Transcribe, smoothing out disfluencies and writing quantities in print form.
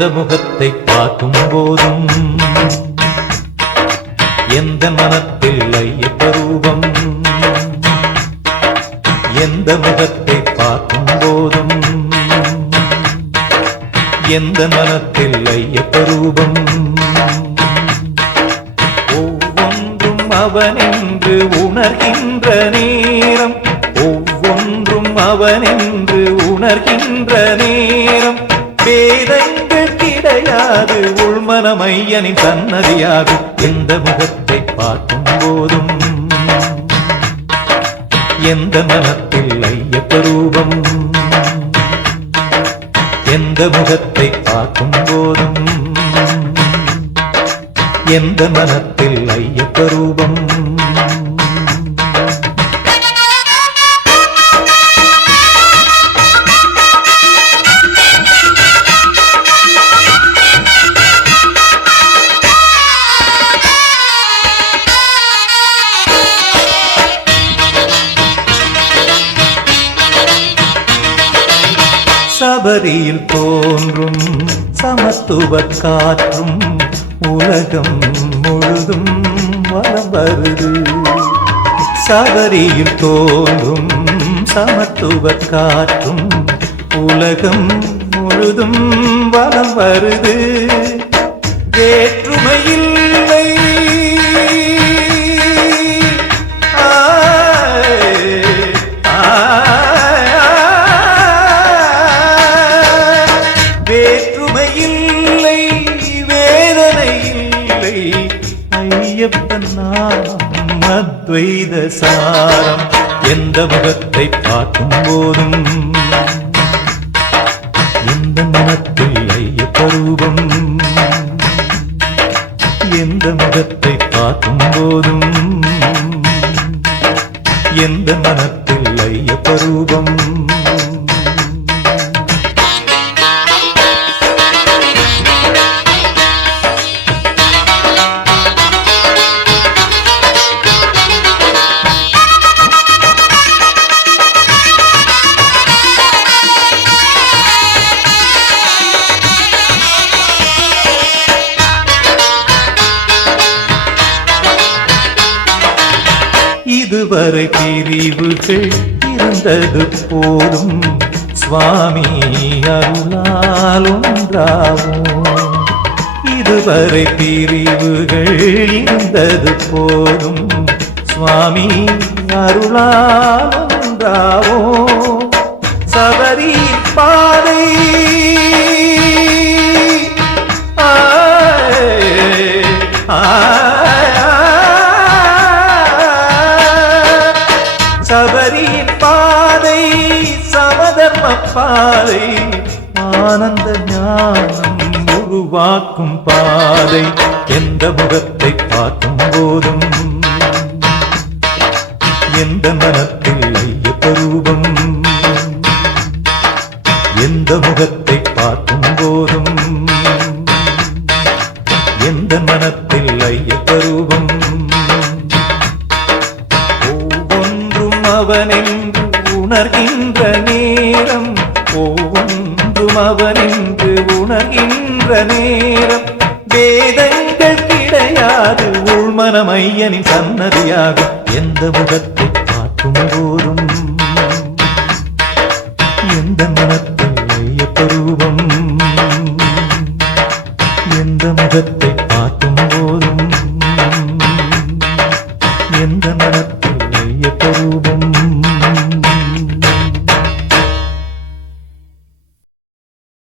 எந்த முகத்தை பார்க்கும் போதும் எந்த மனத்தில் ஐயப்ப ரூபம். எந்த முகத்தை பார்க்கும் போதும் எந்த மனத்தில் ஐயப்ப ரூபம். ஒவ்வொன்றும் அவனென்று உணர்கின்ற நேரம், ஒவ்வொன்றும் அவனென்று உணர்கின்ற நேரம். வேதங்கள் கிடையாது உள்மனம் ஐயனின் சன்னதியாகும். எந்த முகத்தை பார்க்கும் போதும் எந்த மனத்தில் ஐயப்ப ரூபம். எந்த முகத்தை பார்க்கும் போதும் எந்த மனத்தில் ஐயப்ப ரூபம். சபரியில் தோன்றும் சமத்துவ காற்றும் உலகம் முழுதும் வலம் வருது. சபரியில் தோன்றும் சமத்துவ காற்றும் உலகம் முழுதும் வலம் வருது. வேற்றுமையில்லை வேற்றுமையில்லை வேதனை இல்லை. ஐயப்பன் நாமம் அத்வைத சாரம். எந்த முகத்தை பார்க்கும் போதும் எந்த மனத்தில் ஐயப்ப ரூபம். எந்த முகத்தை பார்க்கும் போதும் எந்த மனத்தில் ஐயப்ப ரூபம். இதுவரை பிரிவுகள் இருந்தது போதும் சுவாமி அருளால் ஒன்றாவோம். இதுவரை பிரிவுகள் இருந்தது போதும் சுவாமி அருளால் ஒன்றாவோம். சபரி பாதை சபரியின் பாதை சமதர்ம பாதை. ஆனந்த ஞானம் உருவாக்கும் பாதை. எந்த முகத்தை பார்க்கும் போதும் எந்த மனத்தில் ஐயப்ப ரூபம். எந்த முகத்தை பார்க்கும் போதும் எந்த மனத்தில் ஐயப்ப ரூபம். அவனென்று உணர்கின்ற நேரம், ஒவ்வொன்றும் அவனென்று உணர்கின்ற நேரம். வேதங்கள் கிடையாது உள்மனம் ஐயனின் சன்னதியாகும். எந்த முகத்தை பார்க்கும்